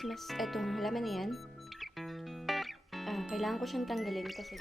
Christmas, etong halaman na yan, ah, kailangan ko siyang tanggalin kasi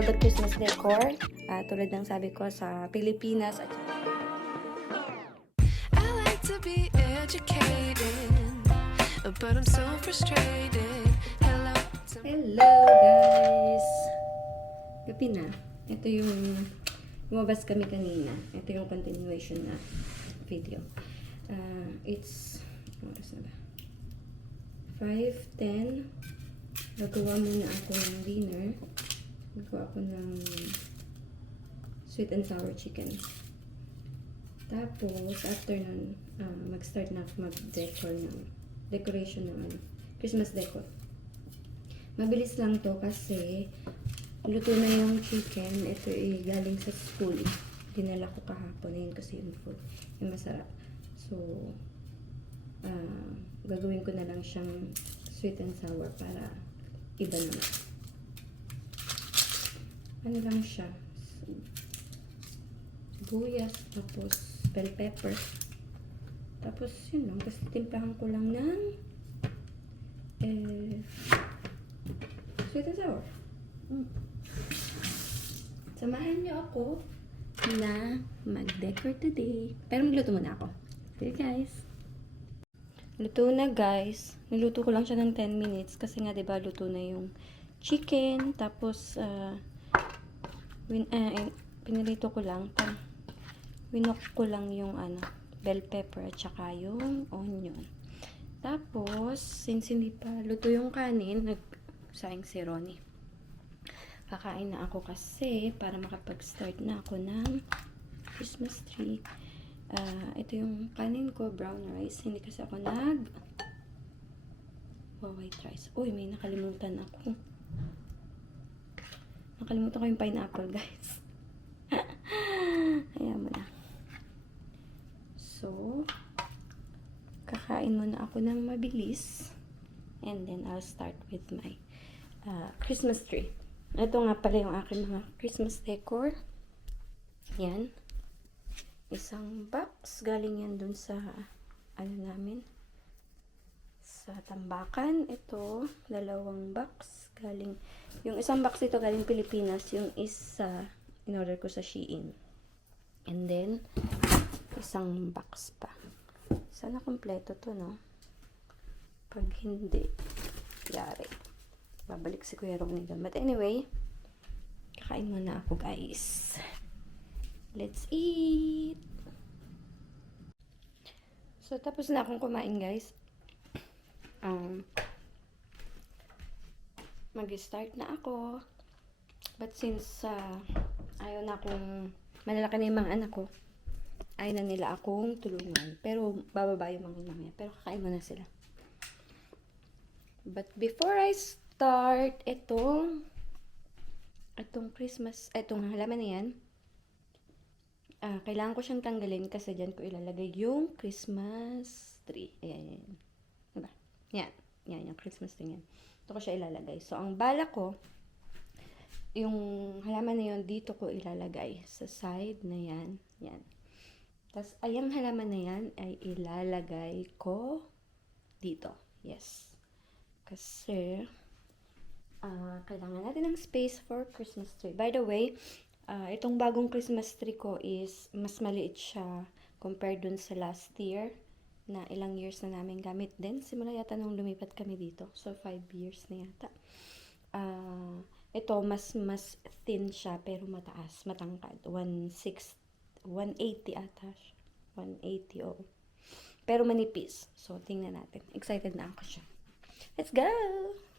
all the Christmas decor, ah, tulad ng sabi ko sa Pilipinas at I like to be educated, but I'm so frustrated. Hello. Hello guys! Gabi na. Ito yung lumabas kami kanina. Ito yung continuation na video. Ah, it's, oras na ba? 5.10 Nagawa muna ako ng dinner. Nagawa ako ng sweet and sour chicken. Tapos, after nun, ah, mag-start na ako mag-decor ng decoration ng ano, Christmas decor. Mabilis lang to kasi luto na yung chicken. Ito ay galing sa school. Dinala ko kahapon. Ayun kasi yung food. Yung masarap. So, ah, gagawin ko na lang siyang sweet and sour para iba naman. Ano lang siya? Buyas, tapos bell pepper. Tapos yun lang. Tapos timplahan ko lang ng eh, sweet and sour. Mm. Samahan niyo ako na mag-decor today. Pero magluto muna ako. Okay, guys. Luto na, guys. Niluto ko lang siya ng 10 minutes kasi nga, 'di ba, luto na yung chicken. Tapos, ah, win, ah, eh, pinilito ko lang. Ta, winok ko lang yung ano, bell pepper at saka yung onion. Tapos, since hindi pa luto yung kanin, nagsaing si Ronnie. Kakain na ako kasi para makapag-start na ako ng Christmas tree. Ah, ito yung kanin ko, brown rice. Hindi kasi ako nag white rice. Uy, may nakalimutan ako. Nakalimutan ko yung pineapple, guys. Ayan mo na. So, kakain muna ako ng mabilis. And then, I'll start with my uh, Christmas tree. Ito nga pala yung aking mga Christmas decor. Yan. Isang box. Galing yan dun sa, ano namin, sa tambakan. Ito, dalawang box. Galing, yung isang box ito galing Pilipinas. Yung isa, in-order ko sa Shein. And then, isang box pa. Sana kompleto to, no? Pag hindi, yari. Babalik si Kuya Ronnie. But anyway, kakain muna ako, guys. Let's eat! So, tapos na akong kumain, guys. Um, mag-start na ako. But since uh, ayaw na akong malalaki na yung mga anak ko, ayaw na nila akong tulungan. Pero bababa yung mga mamaya. Pero kakain muna sila. But before I start, itong itong Christmas, itong halaman na yan, ah, kailangan ko siyang tanggalin kasi dyan ko ilalagay yung Christmas tree. Ayan, yan. Diba? Yan. Yan, yung Christmas tree yan. Ito ko siya ilalagay. So, ang bala ko, yung halaman na yun, dito ko ilalagay. Sa side na yan. Yan. Tapos, ayang halaman na yan ay ilalagay ko dito. Yes. Kasi, ah, kailangan natin ng space for Christmas tree. By the way, ah, itong bagong Christmas tree ko is mas maliit siya compared dun sa last year na ilang years na namin gamit din. Simula yata nung lumipat kami dito. So, five years na yata. Ah, ito, mas mas thin siya pero mataas, matangkad. 160, 180 ata siya. 180, oo. Pero manipis. So, tingnan natin. Excited na ako siya. Let's go!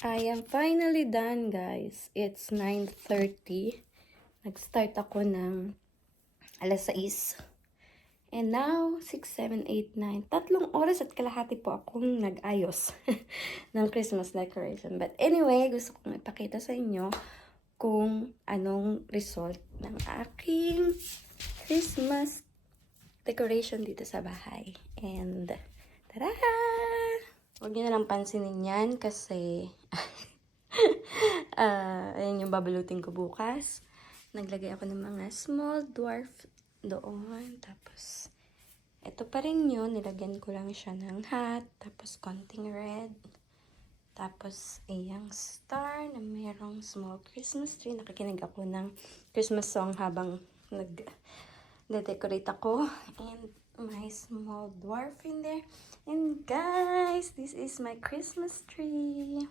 I am finally done, guys. It's 9.30. Nag-start ako ng alas 6. And now, 6, 7, 8, 9. Tatlong oras at kalahati po akong nag-ayos ng Christmas decoration. But anyway, gusto kong ipakita sa inyo kung anong result ng aking Christmas decoration dito sa bahay. And, tara! Huwag niyo na lang pansinin yan kasi ah ayan yung babalutin ko bukas. Naglagay ako ng mga small dwarf doon. Tapos, ito pa rin yun. Nilagyan ko lang siya ng hat. Tapos, konting red. Tapos, iyang star na mayroong small Christmas tree. Nakikinig ako ng Christmas song habang nag-decorate ako. And my small dwarf in there. And guys, this is my Christmas tree.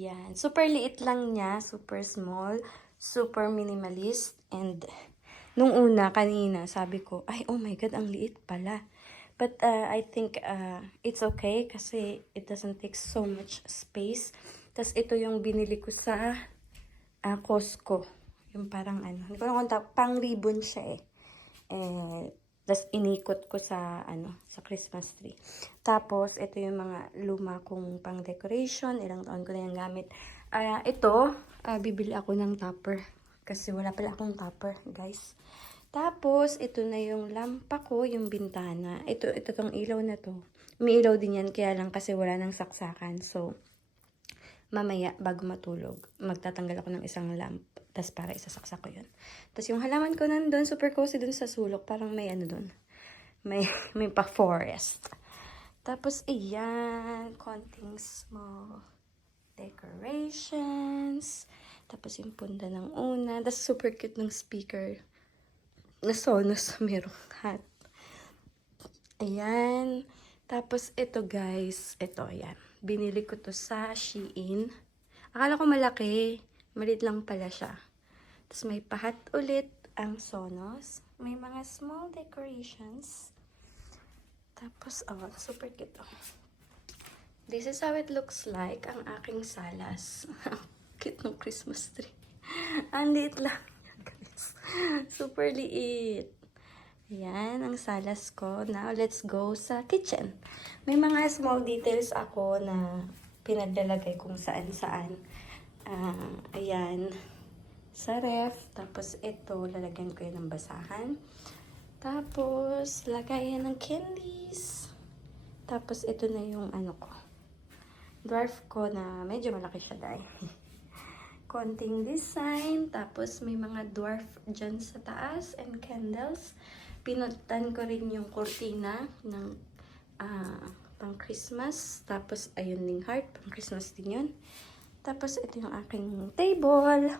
Yan. Super liit lang niya. Super small. Super minimalist. And nung una, kanina, sabi ko, ay, oh my God, ang liit pala. But uh, I think uh, it's okay kasi it doesn't take so much space. Tapos ito yung binili ko sa uh, Costco. Yung parang ano, hindi ko lang kung pang ribbon siya eh. Eh, tapos inikot ko sa ano, sa Christmas tree. Tapos ito yung mga luma kong pang decoration, ilang taon ko na yung gamit. Ah, ito, ah, bibili ako ng topper kasi wala pala akong topper, guys. Tapos, ito na yung lampa ko, yung bintana. Ito, ito tong ilaw na to. May ilaw din yan, kaya lang kasi wala nang saksakan. So, mamaya, bago matulog, magtatanggal ako ng isang lamp. Tapos, para isasaksak ko yun. Tapos, yung halaman ko nandun, super cozy dun sa sulok. Parang may ano dun. May, may pa-forest. Tapos, ayan, konting small decorations. Tapos, yung punda ng una. Tapos, super cute ng speaker na Sonos merong hat. Ayan. Tapos, ito guys. Ito, ayan. Binili ko to sa Shein. Akala ko malaki. Malit lang pala siya. Tapos, may pahat ulit ang Sonos. May mga small decorations. Tapos, oh, super cute oh. This is how it looks like ang aking salas. cute ng Christmas tree. ang liit lang. Super liit. Ayan, ang salas ko. Now, let's go sa kitchen. May mga small details ako na pinaglalagay kung saan-saan. Ah, ayan. Sa ref. Tapos, ito, lalagyan ko yan ng basahan. Tapos, lagayan ng candies. Tapos, ito na yung ano ko. Dwarf ko na medyo malaki siya dahil. konting design. Tapos may mga dwarf dyan sa taas and candles. Pinuntan ko rin yung kurtina ng ah, pang Christmas. Tapos ayun ding heart, pang Christmas din yun. Tapos ito yung aking table.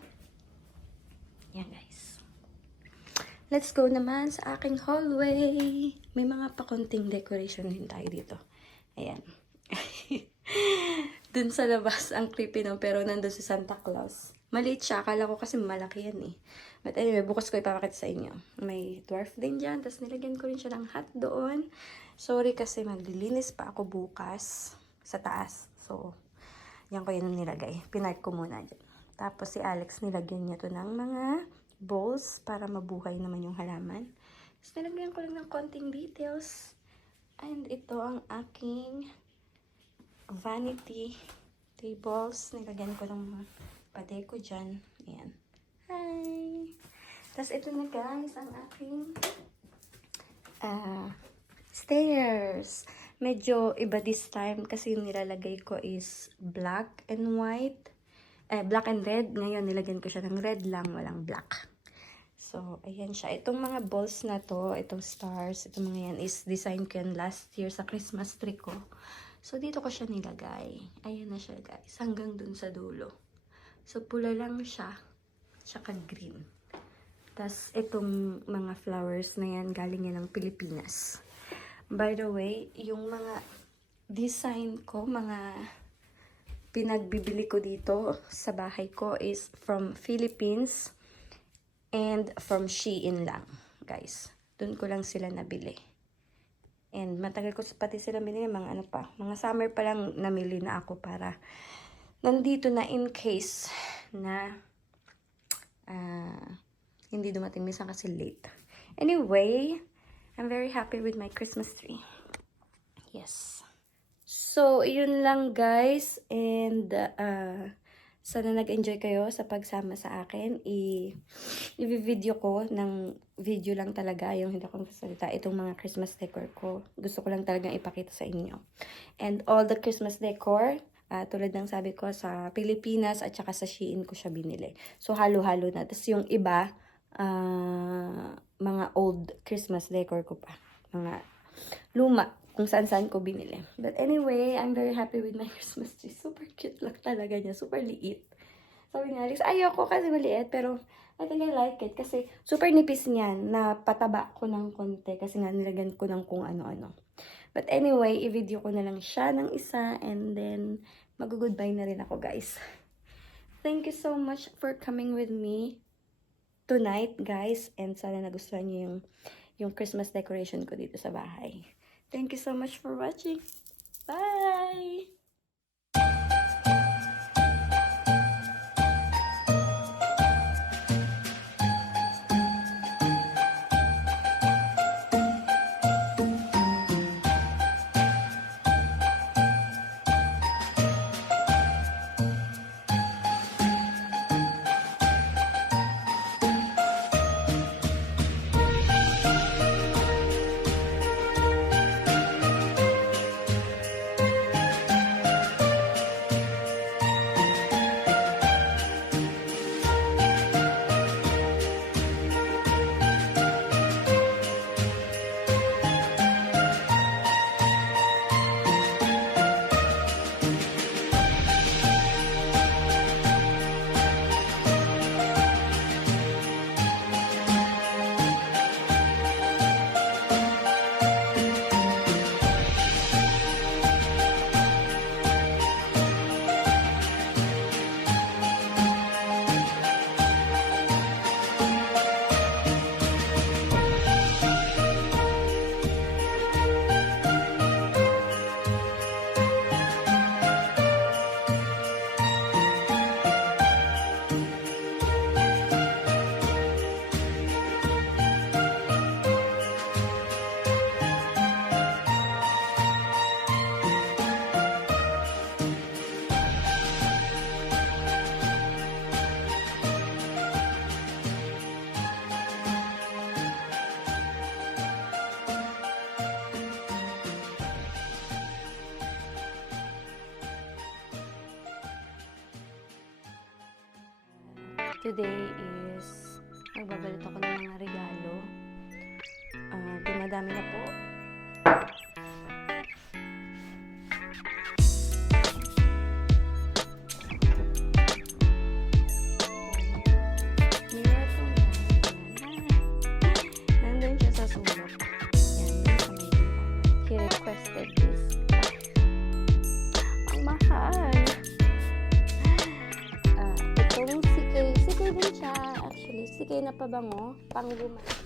Yan guys. Let's go naman sa aking hallway. May mga pakunting decoration din tayo dito. Ayan. Dun sa labas, ang creepy no, pero nandun si Santa Claus. Maliit siya, akala ko kasi malaki yan eh. But anyway, bukas ko ipapakita sa inyo. May dwarf din dyan, tapos nilagyan ko rin siya ng hat doon. Sorry kasi maglilinis pa ako bukas sa taas. So, yan ko yun nilagay. Pinark ko muna dyan. Tapos si Alex nilagyan niya to ng mga bowls para mabuhay naman yung halaman. Tapos nilagyan ko lang ng konting details. And ito ang aking vanity tables. Nilagyan ko ng mga pate ko dyan. Ayan. Hi! Tapos ito na guys, ang aking ah stairs. Medyo iba this time kasi yung nilalagay ko is black and white. Eh, black and red. Ngayon, nilagyan ko siya ng red lang, walang black. So, ayan siya. Itong mga balls na to, itong stars, itong mga yan is design ko yan last year sa Christmas tree ko. So, dito ko siya nilagay. Ayan na siya, guys. Hanggang dun sa dulo. So, pula lang siya. Tsaka green. Tapos, itong mga flowers na yan, galing yan ng Pilipinas. By the way, yung mga design ko, mga pinagbibili ko dito sa bahay ko is from Philippines and from Shein lang, guys. Doon ko lang sila nabili. And matagal ko pati sila binili, mga ano pa, mga summer pa lang namili na ako para nandito na in case na ah, hindi dumating minsan kasi late. Anyway, I'm very happy with my Christmas tree. Yes. So, yun lang guys. And, uh, sana nag-enjoy kayo sa pagsama sa akin. I, i-video ko ng video lang talaga, yung hindi ko magsasalita, itong mga Christmas decor ko. Gusto ko lang talagang ipakita sa inyo. And all the Christmas decor, ah, tulad ng sabi ko, sa Pilipinas at saka sa Shein ko siya binili. So, halo-halo na. Tapos yung iba, ah, mga old Christmas decor ko pa. Mga luma, kung saan-saan ko binili. But anyway, I'm very happy with my Christmas tree. Super cute lang talaga niya. Super liit. Sabi ni Alex, ayoko kasi maliit, pero I think I like it. Kasi super nipis niyan na pataba ko ng konti kasi nga nilagyan ko ng kung ano-ano. But anyway, i-video ko na lang siya ng isa and then mag-goodbye na rin ako guys. Thank you so much for coming with me tonight guys and sana nagustuhan niyo yung yung Christmas decoration ko dito sa bahay. Thank you so much for watching. Bye! Today is magbabalot ako ng mga regalo. Ah, dumadami na po. Pabango. Pang luma.